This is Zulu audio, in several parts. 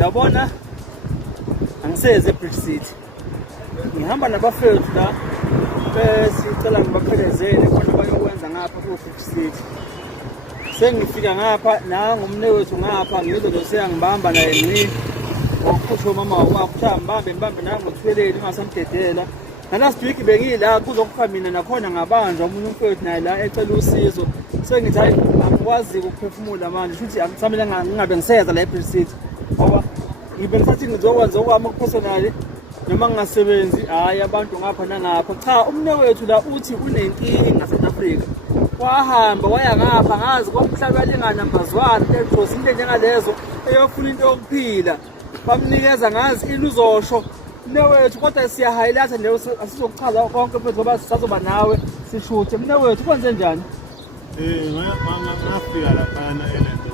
Yabona angiseze eBridge City. Ngihamba nabafethu la besicela ngibaphelezele khona bayokwenza ngapha ku-Bridge City. Sengifika ngapha nangumnewethu ngapha ngizwe lo seyangibamba naye ngci. Ngokukhusho mama wakho mbambe nangothweleni ngasamdedela. Last week bengila kuzokupha mina nakhona ngabanjwa umuntu umfowethu naye la ecela usizo. Sengithi hayi angikwazi ukuphefumula manje futhi angisamele ngingabe ngiseza la eBridge City. Ngoba ngibe ngisathi ngizokwenza okwami personally noma ngingasebenzi hayi abantu ngapha nangapha. Cha umnewethu la uthi unenkinga South Africa. Wahamba waya ngapha ngazi komhlaba lingana number 1 eJosi into njengalezo eyofuna into yokuphila. Bamnikeza ngazi iluzosho mnewethu kodwa siya highlight nje asizokuchaza konke mfethu ngoba sisazoba nawe sishuthe mnewethu kwenze njani ngafika lapha elento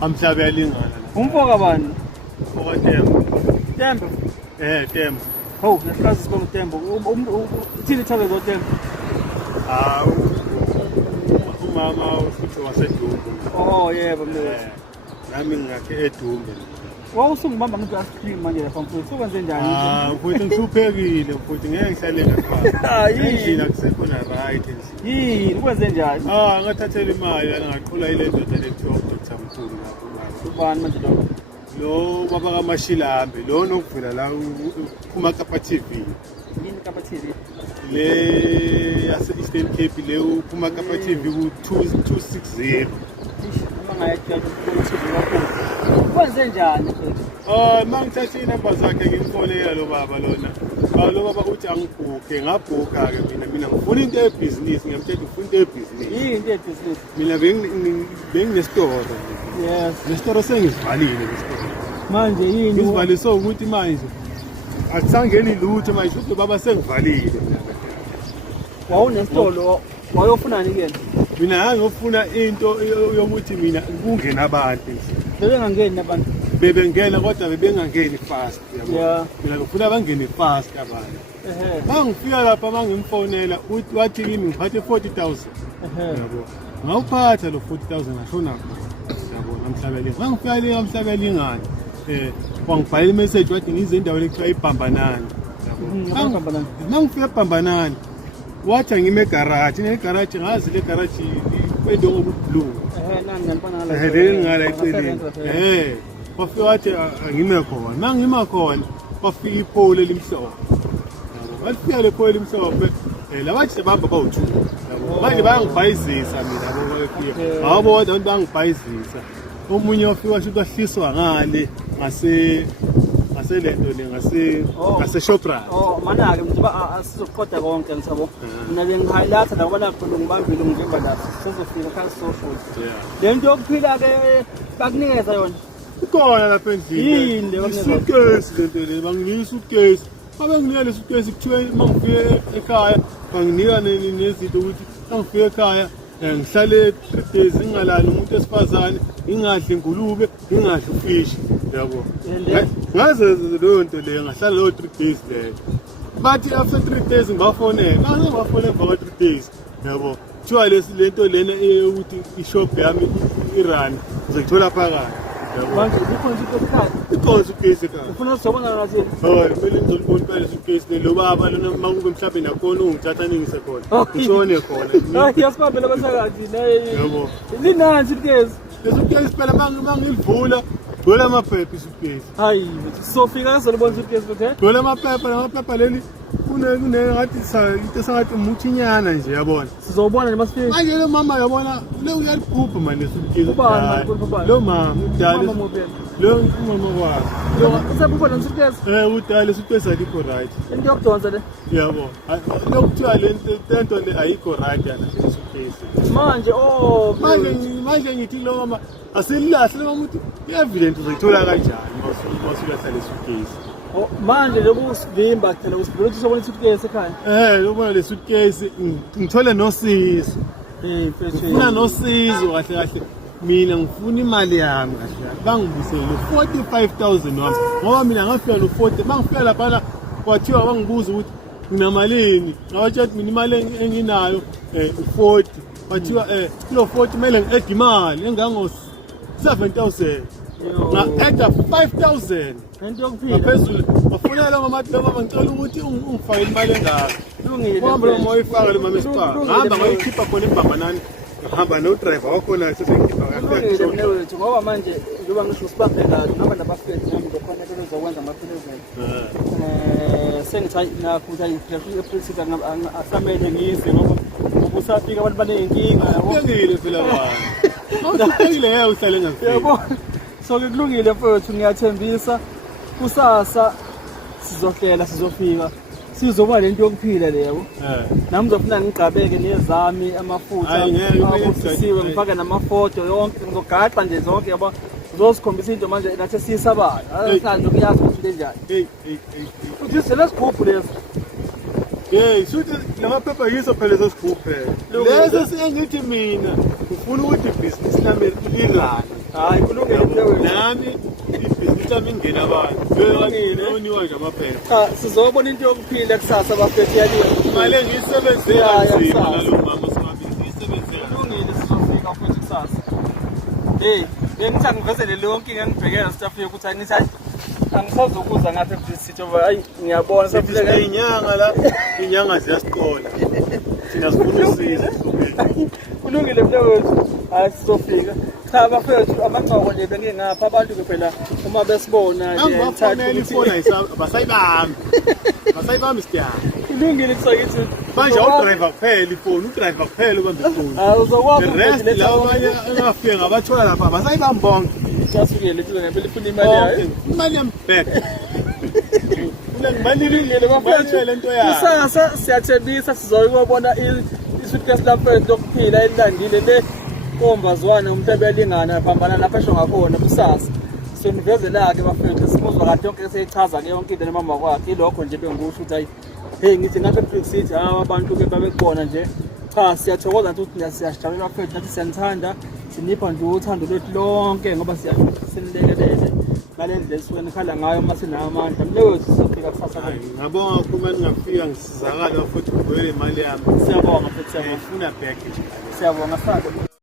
amhlabe yalingana umfoka bani Tembo Tembo Tembo ho nesikhasi sibonga Tembo uthini ithabe zo Tembo umama ufuthi waseDumbe oh yebo mnewethu nami ngakhe eDumbe wawusungibamba ngithi ice-cream manje lapha mfethu ukwenze njani mfethu ngihluphekile mfethu ngeke ngihlale ngapha yini akusekho na right yini ukwenze njani ngathathela imali yana ngaqhula ile ndoda lethiwa uDr Mthulu lapho ubani manje lo baba kaMashilambe lo nokuvula la uPhuma TV yini Kapa TV le yase Eastern Cape le uPhuma TV ku2260 kwenze njani mfethu mangithatha inamba zakhe ngimfonela lo baba lona lo baba uthi angibhuke ngabhuka ke mina ngifuna into yebusiness ngiyamthetha ufuna into yebusiness yini into yebusiness mina benginesitoro yes nesitoro sengisivalile lesitoro manje yini ngizivaliso ukuthi manje akusangeni lutho manje futhi baba sengivalile wawunesitolo wayofunani kuyena mina ngiyofuna into yokuthi mina kungena abantu bebengangeni nabantu bebengena kodwa bebengangeni fast yabo mina ngifuna bangene fast abantu mangifika lapha mangimfonela uthi wathi kimi ngiphathe 40,000 yabo ngawuphatha lo 40,000 ngashona yabo namhlabele mangifika le namhlabele ingane wangibhalela imessage wathi ngize endaweni ekuthiwa iBhambanani yabo mangifika eBhambanani wathi ngime egarage negarage ngazi le garage ipendo ngoblue nami ngiyabona ngala ngala eceleni wafika wathi angime khona mangima khona wafika ipole elimhlophe yabo wafika le pole elimhlophe labathi bamba bawu2 yabo manje bayangibhayizisa mina yabo yabo abantu bangibhayizisa omunye wafika washo kwahliswa ngale ngaselento le ngase Shoprite mana ke mthiba asizoqoda konke ngisabo mina bengihighlight la ngoba lapho ngibambile ngimba lapho sizofika khasi social lento yokuphila ke bakunikeza yona ikhona lapha endlini yini le bakunikeza suitcase lento le banginika suitcase abanginika le suitcase kuthiwa mangifike ekhaya banginika nezinto ukuthi mangifike ekhaya ngihlale 3 days ngingalali umuntu esifazane ngingadli ngulube ngingadli ufish yabo ngaze leyo nto le ngahlala leyo 3 days le bathi after 3 days ngibafonela ngibafone for 3 days yabo kuthiwa lento lena ukuthi ishop yami iRun ngizothola phakathi yabo manje kukhona into ekhaya ikhona suitcase ekhaya ufuna uzobona ngathi kumele ngizolibona phela suitcase lo baba lona makube mhlawumbe nakhona ungithatha ningise khona ngishone khona yasibambela basakathi yabo linansi suitcase suitcase phela mangilivula Dola amaphepha suitcase. Hayi, sofika solibona suitcase bethe. Dola amaphepha leli ngathi into sangathi umuthinyana nje yabona. Sizobona nje masifike. Manje lo mama yabona le uyaliphupha manje suitcase. Ubani lo mama udala. Lo mama wakhe. Lo usaphupha lo suitcase. Udala suitcase alikho right. Into yokudonsa le. Yabo. Lo kuthiwa lento le ayikho right yana suitcase. Manje manje ngithi lo mama asililahle mama uthi evident uzayithola kanjani mawusuka le suitcase manje lokusivimba kuthela usibona ukuthi sobona suitcase ekhaya lobona le suitcase ngithole nosizo mfethu ufuna nosizo kahle mina ngifuna imali yami kahle bangibusele 45,000 wami ngoba mina ngafika no 40 bangifika lapha kwathiwa bangibuza ukuthi nginamalini ngawathi mina imali enginayo 40 bathiwa kilo 40 kumele ngi-add imali engango 7,000 nga-add 5,000 into yokuphila ngaphezulu ngafunela ngama ngicela ukuthi ungifake imali engaka kulungile uhambe noma uyifaka le mama esipa ngihamba ngayikhipha khona ibhambanani ngihamba no-driver wakhona sesengikhipha kulungile mnewethu ngoba manje njengoba ngisho sibambe kahle ngihamba nabafethu nami ngizokhona bezokwenza amaphilisi sengithi nakho ukuthi ePretoria asamele ngize ngoba usafika abantu baneyinkinga yabo kulungile phela bani awuhlele yena uhlale ngafika yabo so kulungile mfowethu ngiyathembisa kusasa sizohlela sizofika sizoba lento yokuphila leyo nami ngizofuna ngigqabeke nezami amafutha abusisiwe ngifake namafoto yonke ngizogaxa nje zonke yabo uzosikhombisa into manje nathi siyisabala asazi ukuyazi ukuthi njani futhi selesigubhu leso suthi lamaphepha yiso phela lesosigubhu phela leso siyengithi mina ufuna ukuthi ibhizinisi lami lingani hayi kulungile mfowethu nami ibhizinisi lami ingena abantu oniwa nje amaphepha cha sizobona into yokuphila kusasa abafethu yaliyo imali engiyisebenzela nzima nalo mama singabili ngiyisebenzela kulungile sizofika futhi kusasa bengithi angivezele leyo nkinga engibhekela staff yokuthi angithi angisazokuza ngapha ePretoria ngoba hayi ngiyabona safika inyanga la inyanga ziyasiqola thina sifuna usizo kulungile mfowethu hayi sizofika cha abafethu amangcoko nje bengingapha abantu ke phela uma besibona nje ngithatha ifoni basayibambi sitya kulungile kusakithi manje awudriver kuphela ifoni udriver kuphela ubambe ifoni uzokwazi the rest lawo abanye engafika ngabathola lapha basayibambi bonke sasukele phela ngempela ifuna imali yayo imali yami back ngibanilikile bafethu lento yayo kusasa siyathembisa sizoyibona isuitcase lapho lokuphila elilandile le kombazwana umuntu ebelingana phambana lapha esho ngakhona kusasa sonivezela ke bafethu simuzwa kade yonke seyichaza ke yonke into nemama kwakhe ilokho nje bengisho ukuthi hayi hey ngithi ngapha ePretoria abantu ke babekubona nje cha siyathokoza ukuthi siyasijabula bafethu nathi siyanithanda sinipha nje uthando lwethu lonke ngoba siyasinilekelele ngalendlela esuke nikhala ngayo uma sinamandla mlewethu sizofika kusasa ngabonga kuma ningafika ngisizakala futhi ngibuyele imali yami siyabonga futhi siyabonga ngifuna back siyabonga sasa